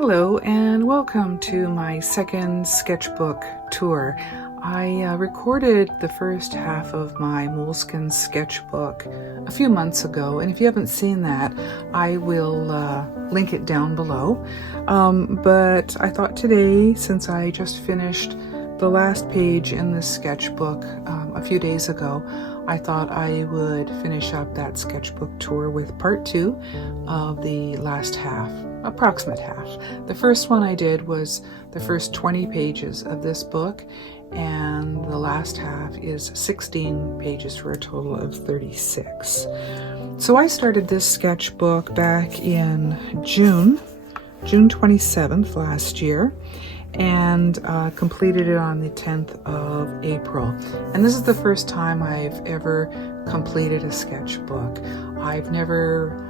Hello and welcome to my second sketchbook tour. I recorded the first half of my moleskin sketchbook a few months ago, and if you haven't seen that, I will link it down below. But I thought today, since I just finished the last page in this sketchbook a few days ago, I thought I would finish up that sketchbook tour with part 2 of the last half, approximate half. The first one I did was the first 20 pages of this book, and the last half is 16 pages for a total of 36. So I started this sketchbook back in June 27th last year, and completed it on the 10th of April. And this is the first time I've ever completed a sketchbook. I've never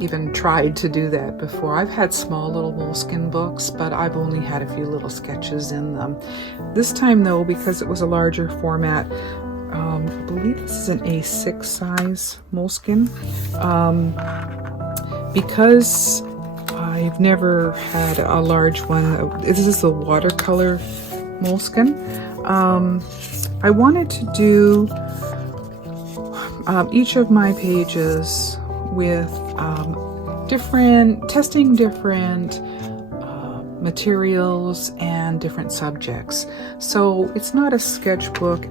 even tried to do that before. I've had small little moleskin books, but I've only had a few little sketches in them. This time though, because it was a larger format, I believe this is an A6 size moleskin, because I've never had a large one. This is a watercolor moleskin. I wanted to do each of my pages with testing different materials and different subjects. So it's not a sketchbook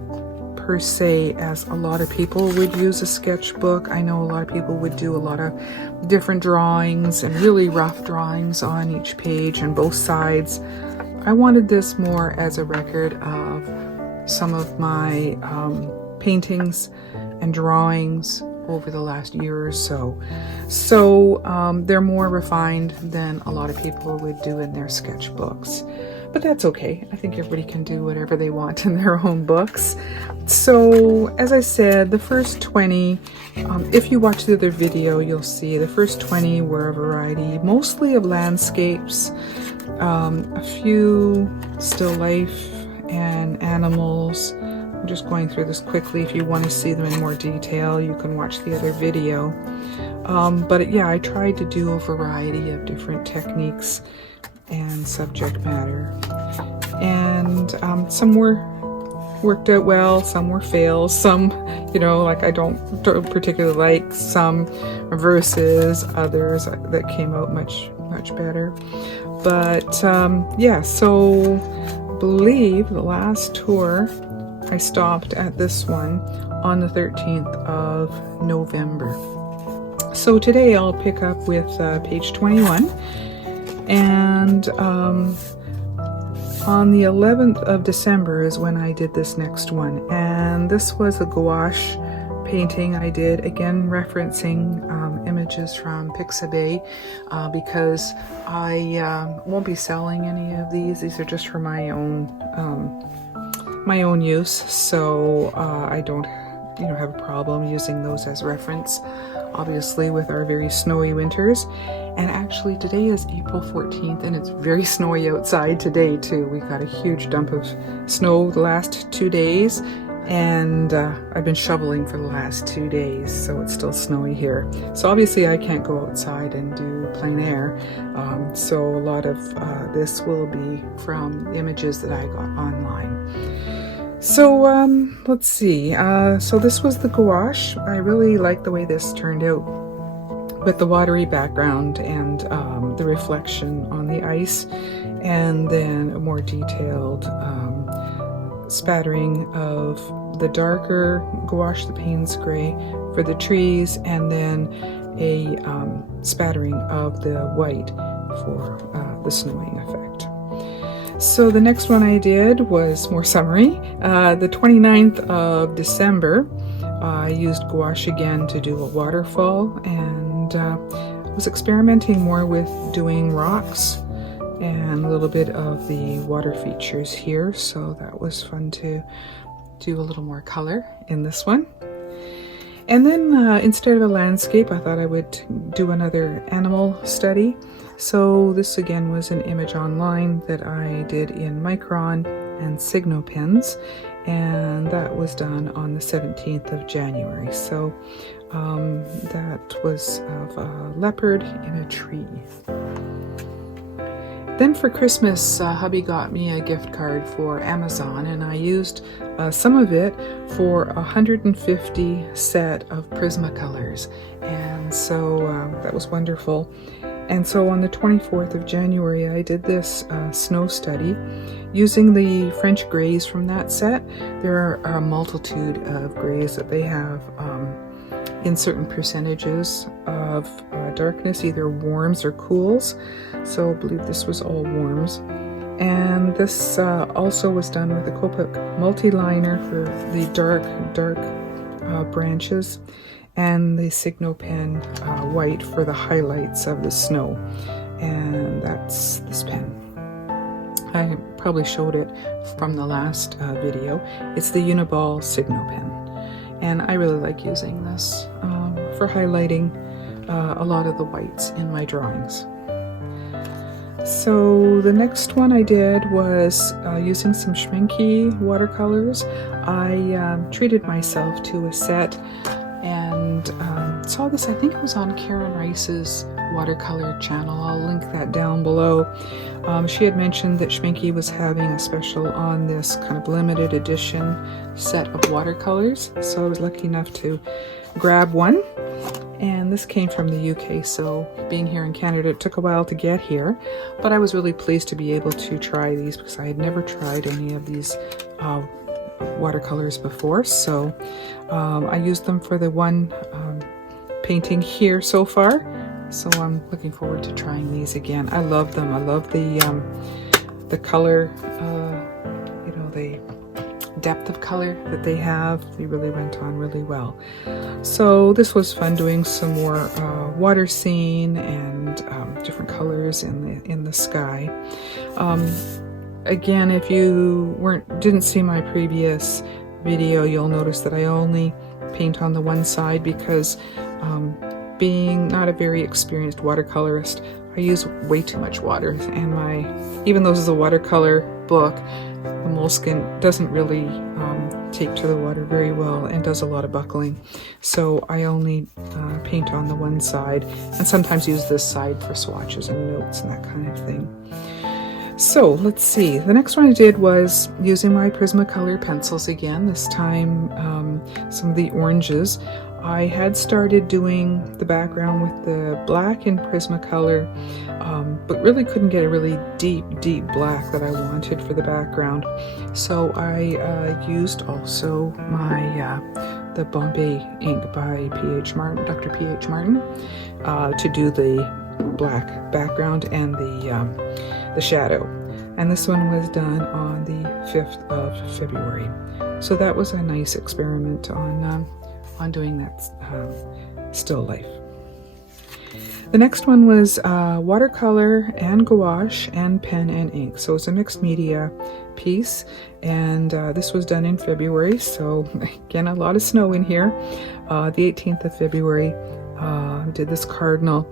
per se as a lot of people would use a sketchbook. I know a lot of people would do a lot of different drawings and really rough drawings on each page and both sides. I wanted this more as a record of some of my paintings and drawings over the last year or so. So they're more refined than a lot of people would do in their sketchbooks. But that's okay. I think everybody can do whatever they want in their own books. So, as I said, the first 20, if you watch the other video, you'll see the first 20 were a variety, mostly of landscapes, a few still life and animals. I'm just going through this quickly. If you want to see them in more detail, you can watch the other video. But yeah, I tried to do a variety of different techniques and subject matter, and some worked out well, some were fails, some, like I don't particularly like, some versus others that came out much better. But yeah, so I believe the last tour I stopped at this one on the 13th of November. So today I'll pick up with page 21. And on the 11th of December is when I did this next one. And this was a gouache painting I did, again referencing images from Pixabay, because I won't be selling any of these. These are just for my own use. So I don't have a problem using those as reference, obviously, with our very snowy winters. And actually today is April 14th and it's very snowy outside today too. We got a huge dump of snow the last 2 days, and I've been shoveling for the last 2 days, so it's still snowy here. So obviously I can't go outside and do plein air, so a lot of this will be from images that I got online. So let's see, so this was the gouache. I really like the way this turned out with the watery background and the reflection on the ice, and then a more detailed spattering of the darker gouache, the Payne's gray, for the trees, and then a spattering of the white for the snowing effect. So the next one I did was more summery. The 29th of December, I used gouache again to do a waterfall, and was experimenting more with doing rocks and a little bit of the water features here. So that was fun to do a little more color in this one. And then instead of a landscape, I thought I would do another animal study. So this again was an image online that I did in Micron and Signo pens, and that was done on the 17th of January. So that was of a leopard in a tree. Then for Christmas, hubby got me a gift card for Amazon, and I used some of it for 150 set of Prismacolors, and so that was wonderful. And so on the 24th of January, I did this snow study using the French grays from that set. There are a multitude of grays that they have in certain percentages of darkness, either warms or cools. So I believe this was all warms. And this also was done with a Copic multi-liner for the dark branches, and the Signo pen white for the highlights of the snow. And that's this pen. I probably showed it from the last video. It's the Uniball Signo pen. And I really like using this for highlighting a lot of the whites in my drawings. So the next one I did was using some Schmincke watercolors. I treated myself to a set and saw this, I think it was on Karen Rice's watercolor channel. I'll link that down below. She had mentioned that Schmincke was having a special on this kind of limited edition set of watercolors, so I was lucky enough to grab one. And this came from the UK, so being here in Canada, it took a while to get here, but I was really pleased to be able to try these because I had never tried any of these watercolors before. So I used them for the one painting here so far, so I'm looking forward to trying these again. I love them. I love the color, you know, the depth of color that they have. They really went on really well. So this was fun, doing some more water scene and different colors in the sky. Again, if you didn't see my previous video, you'll notice that I only paint on the one side because being not a very experienced watercolorist, I use way too much water, and even though this is a watercolor book, the moleskin doesn't really take to the water very well and does a lot of buckling. So I only paint on the one side, and sometimes use this side for swatches and notes and that kind of thing. So let's see, the next one I did was using my Prismacolor pencils again, this time some of the oranges. I had started doing the background with the black in Prismacolor, but really couldn't get a really deep black that I wanted for the background. So I used also my the Bombay ink by Dr. P.H. Martin, to do the black background and the shadow. And this one was done on the 5th of February. So that was a nice experiment on doing that still life. The next one was watercolor and gouache and pen and ink. So it's a mixed media piece, and this was done in February. So again, a lot of snow in here. The 18th of February, did this cardinal,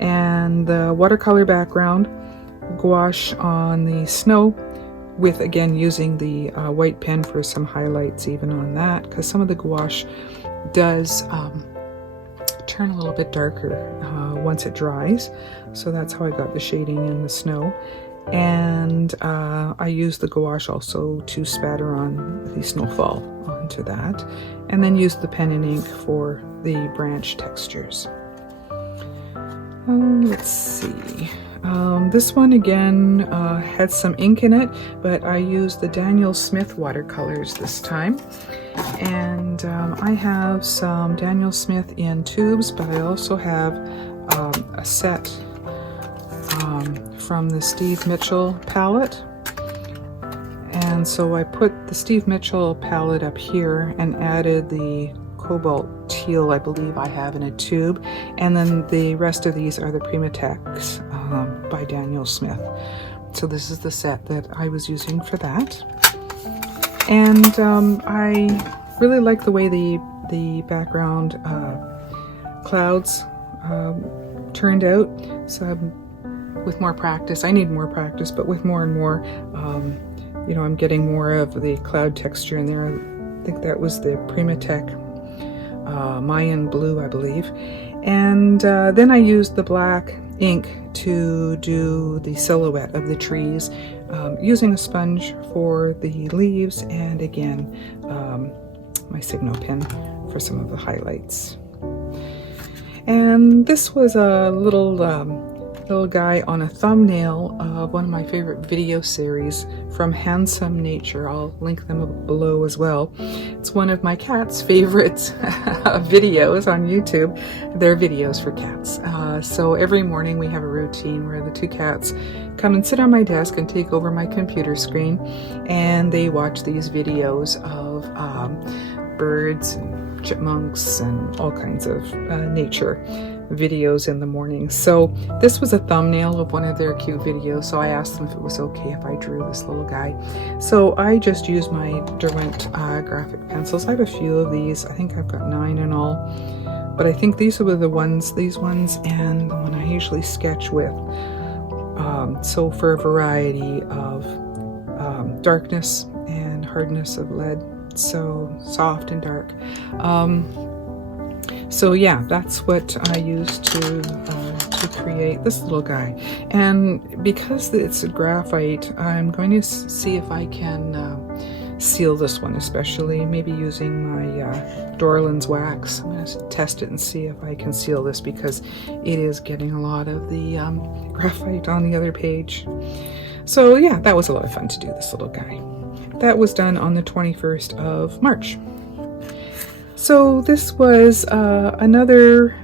and the watercolor background, gouache on the snow, with again using the white pen for some highlights even on that, because some of the gouache does turn a little bit darker once it dries. So that's how I got the shading in the snow. And I used the gouache also to spatter on the snowfall onto that, and then used the pen and ink for the branch textures. Let's see. This one again had some ink in it, but I used the Daniel Smith watercolors this time. And I have some Daniel Smith in tubes, but I also have a set from the Steve Mitchell palette. And so I put the Steve Mitchell palette up here and added the cobalt teal, I believe I have, in a tube, and then the rest of these are the Primatex by Daniel Smith. So this is the set that I was using for that. And I really like the way the background clouds turned out. So with more practice, I need more practice, but with more and more, you know, I'm getting more of the cloud texture in there. I think that was the Primatech Mayan blue, I believe. And then I used the black ink to do the silhouette of the trees, using a sponge for the leaves, and again my signal pen for some of the highlights. And this was a little guy on a thumbnail of one of my favorite video series from Handsome Nature. I'll link them below as well. It's one of my cat's favorite videos on YouTube. They're videos for cats. So every morning we have a routine where the two cats come and sit on my desk and take over my computer screen, and they watch these videos of birds and chipmunks and all kinds of nature videos in the morning. So this was a thumbnail of one of their cute videos, so I asked them if it was okay if I drew this little guy. So I just used my Derwent graphic pencils. I have a few of these. I think I've got 9 in all, but I think these were these ones and the one I usually sketch with. So for a variety of darkness and hardness of lead, so soft and dark. So yeah, that's what I used to create this little guy. And because it's a graphite, I'm going to see if I can seal this one, especially maybe using my Dorland's wax. I'm going to test it and see if I can seal this, because it is getting a lot of the graphite on the other page. So yeah, that was a lot of fun to do this little guy. That was done on the 21st of March. So this was another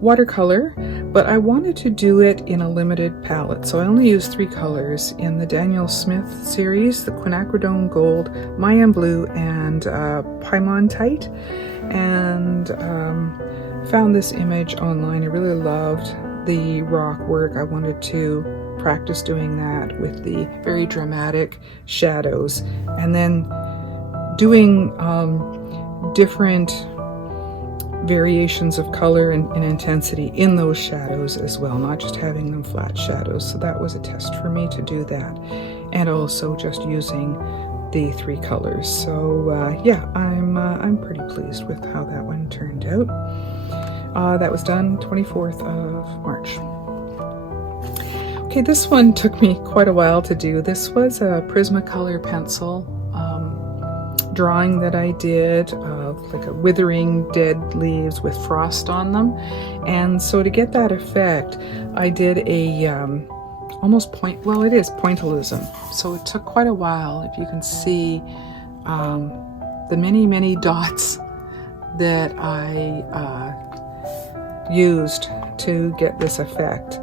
watercolor, but I wanted to do it in a limited palette. So I only used 3 colors in the Daniel Smith series, the Quinacridone Gold, Mayan Blue, and Piemontite. And found this image online. I really loved the rock work. I wanted to practice doing that with the very dramatic shadows, and then doing different variations of color and intensity in those shadows as well, not just having them flat shadows. So that was a test for me to do that, and also just using the 3 colors. So yeah, I'm pretty pleased with how that one turned out. That was done 24th of March. Okay, this one took me quite a while to do. This was a Prismacolor pencil drawing that I did of like a withering dead leaves with frost on them. And so to get that effect, I did a almost it is pointillism. So it took quite a while. If you can see the many dots that I used to get this effect.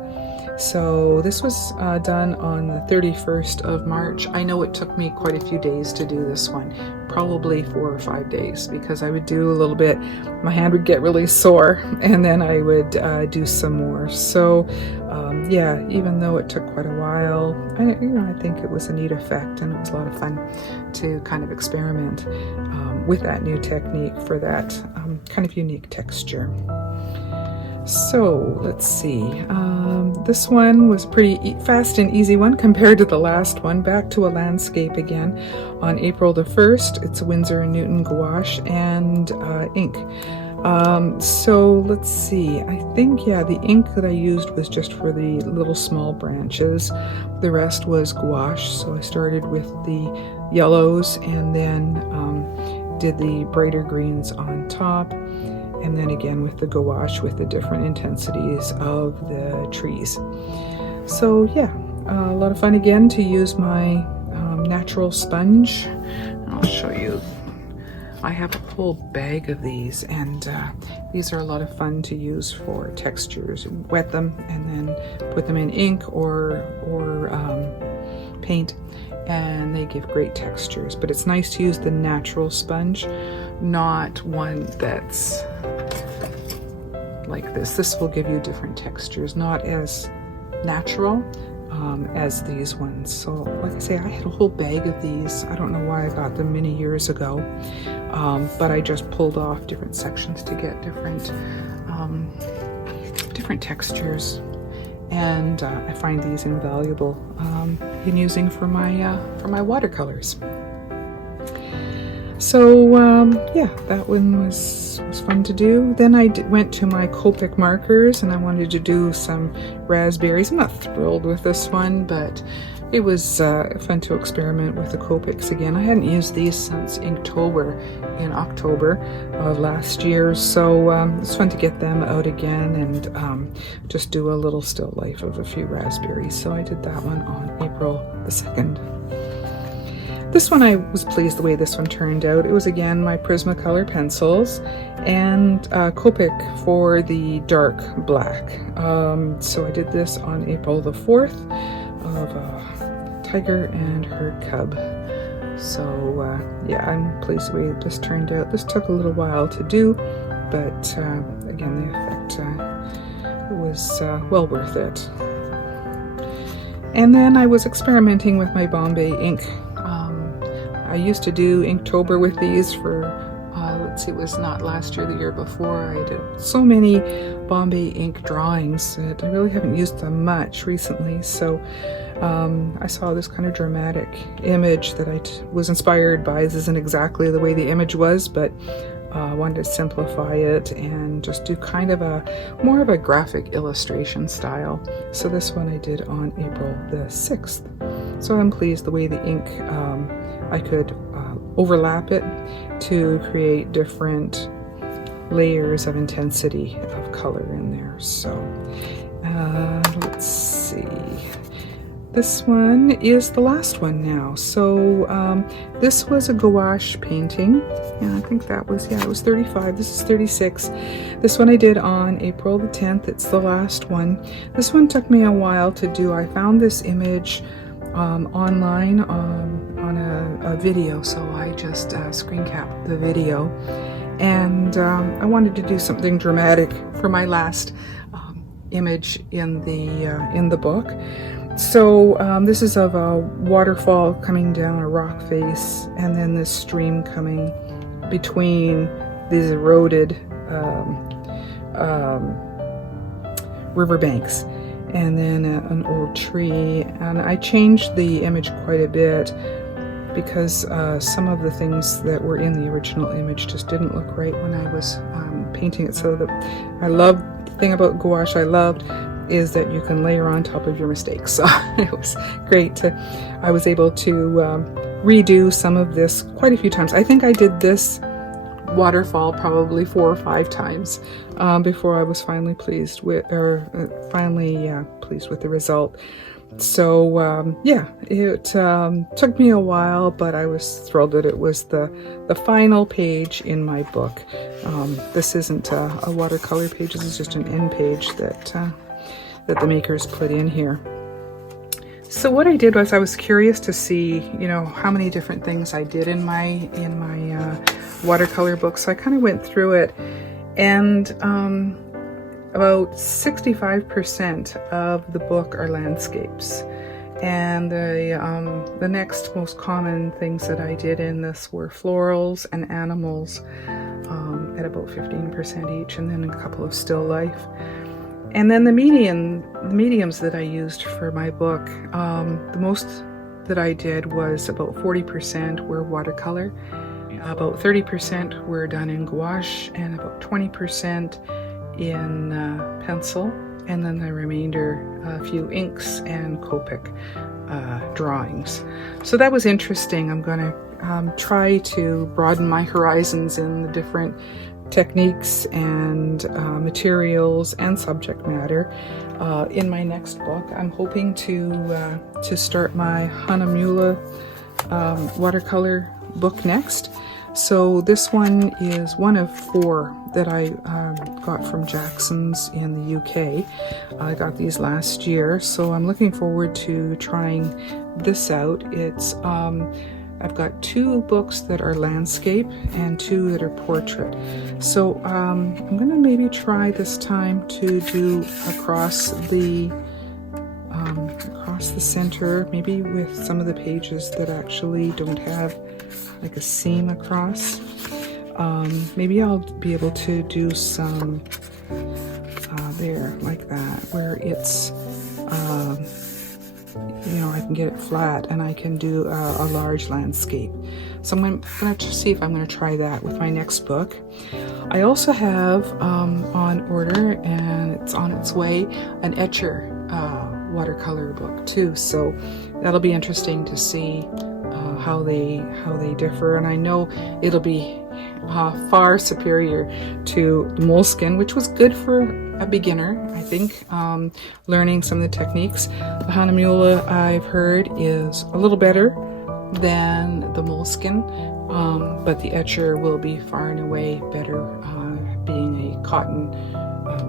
So this was done on the 31st of March. I know it took me quite a few days to do this one, probably 4 or 5 days, because I would do a little bit, my hand would get really sore, and then I would do some more. So yeah, even though it took quite a while, I think it was a neat effect, and it was a lot of fun to kind of experiment with that new technique for that kind of unique texture. So let's see, this one was pretty fast and easy one compared to the last one. Back to a landscape again on April the 1st. It's a Winsor & Newton gouache and ink. So let's see, I think, yeah, the ink that I used was just for the little small branches. The rest was gouache, so I started with the yellows and then did the brighter greens on top. And then again with the gouache with the different intensities of the trees. So yeah, a lot of fun again to use my natural sponge. I'll show you. I have a whole bag of these, and these are a lot of fun to use for textures. Wet them and then put them in ink or paint, and they give great textures. But it's nice to use the natural sponge, not one that's like this. This will give you different textures, not as natural as these ones. So like I say, I had a whole bag of these. I don't know why I got them many years ago, but I just pulled off different sections to get different textures, and I find these invaluable in using for my watercolors. So yeah, that one was fun to do. Then I went to my Copic markers and I wanted to do some raspberries. I'm not thrilled with this one, but it was fun to experiment with the Copics again. I hadn't used these since Inktober in October of last year, so it's fun to get them out again and just do a little still life of a few raspberries. So I did that one on April the 2nd. This one I was pleased the way this one turned out. It was again my Prismacolor pencils and Copic for the dark black. So I did this on April the 4th of a tiger and her cub. So yeah, I'm pleased the way this turned out. This took a little while to do, but again, the effect was well worth it. And then I was experimenting with my Bombay ink. I used to do Inktober with these for, let's see, it was not last year, the year before. I did so many Bombay ink drawings that I really haven't used them much recently. So I saw this kind of dramatic image that I was inspired by. This isn't exactly the way the image was, but I wanted to simplify it and just do kind of more of a graphic illustration style. So this one I did on April the 6th. So I'm pleased the way the ink, I could overlap it to create different layers of intensity of color in there. So let's see. This one is the last one now. So this was a gouache painting. Yeah, I think that was, yeah, it was 35. This is 36. This one I did on April the 10th. It's the last one. This one took me a while to do. I found this image online on a video, so I just screen capped the video, and I wanted to do something dramatic for my last image in the book. So this is of a waterfall coming down a rock face, and then this stream coming between these eroded riverbanks, and then an old tree. And I changed the image quite a bit because some of the things that were in the original image just didn't look right when I was painting it. So the thing about gouache I loved is that you can layer on top of your mistakes. So it was great I was able to redo some of this quite a few times. I think I did this waterfall probably 4 or 5 times before I was finally pleased with, pleased with the result. So yeah, it took me a while, but I was thrilled that it was the final page in my book. This isn't a watercolor page. This is just an end page that the makers put in here. So what I did was I was curious to see, you know, how many different things I did in my watercolor book. So I kind of went through it, and about 65% of the book are landscapes. And the next most common things that I did in this were florals and animals at about 15% each, and then a couple of still life. And then the mediums that I used for my book, the most that I did was about 40% were watercolor, about 30% were done in gouache, and about 20% in pencil, and then the remainder, a few inks and Copic drawings. So that was interesting. I'm going to try to broaden my horizons in the different techniques and materials and subject matter in my next book. I'm hoping to start my Hanamula watercolor book next. So this one is one of 4 that I got from Jackson's in the UK. I got these last year, so I'm looking forward to trying this out. It's I've got 2 books that are landscape and 2 that are portrait. So I'm going to maybe try this time to do across the center, maybe with some of the pages that actually don't have like a seam across. Maybe I'll be able to do some there like that, where it's you know, I can get it flat and I can do a large landscape. So I'm going to see if I'm going to try that with my next book. I also have on order, and it's on its way, an Etcher watercolor book too. So that'll be interesting to see how they differ, and I know it'll be far superior to the Moleskine, which was good for a beginner, I think, learning some of the techniques. The Hahnemühle, I've heard, is a little better than the Moleskine, but the Etcher will be far and away better, being a cotton.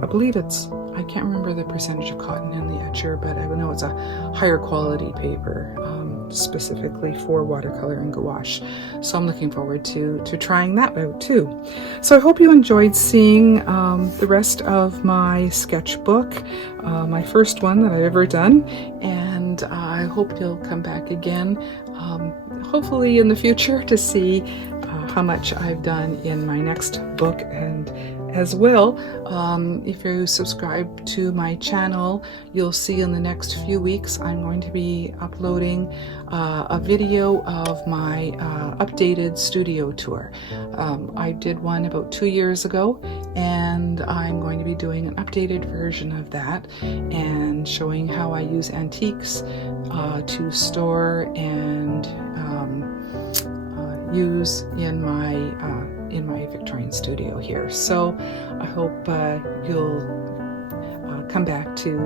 I believe I can't remember the percentage of cotton in the Etcher, but I know it's a higher quality paper, specifically for watercolor and gouache. So I'm looking forward to trying that out too. So I hope you enjoyed seeing the rest of my sketchbook, my first one that I've ever done, and I hope you'll come back again, hopefully in the future, to see how much I've done in my next book. And as well, if you subscribe to my channel, you'll see in the next few weeks I'm going to be uploading a video of my updated studio tour. I did one about 2 years ago, and I'm going to be doing an updated version of that and showing how I use antiques to store and use in my Victorian studio here. So I hope you'll come back to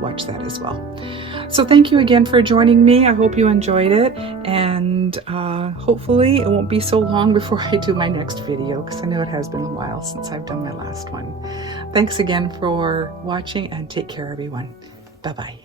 watch that as well. So thank you again for joining me. I hope you enjoyed it, and hopefully it won't be so long before I do my next video, because I know it has been a while since I've done my last one. Thanks again for watching, and take care, everyone. Bye-bye.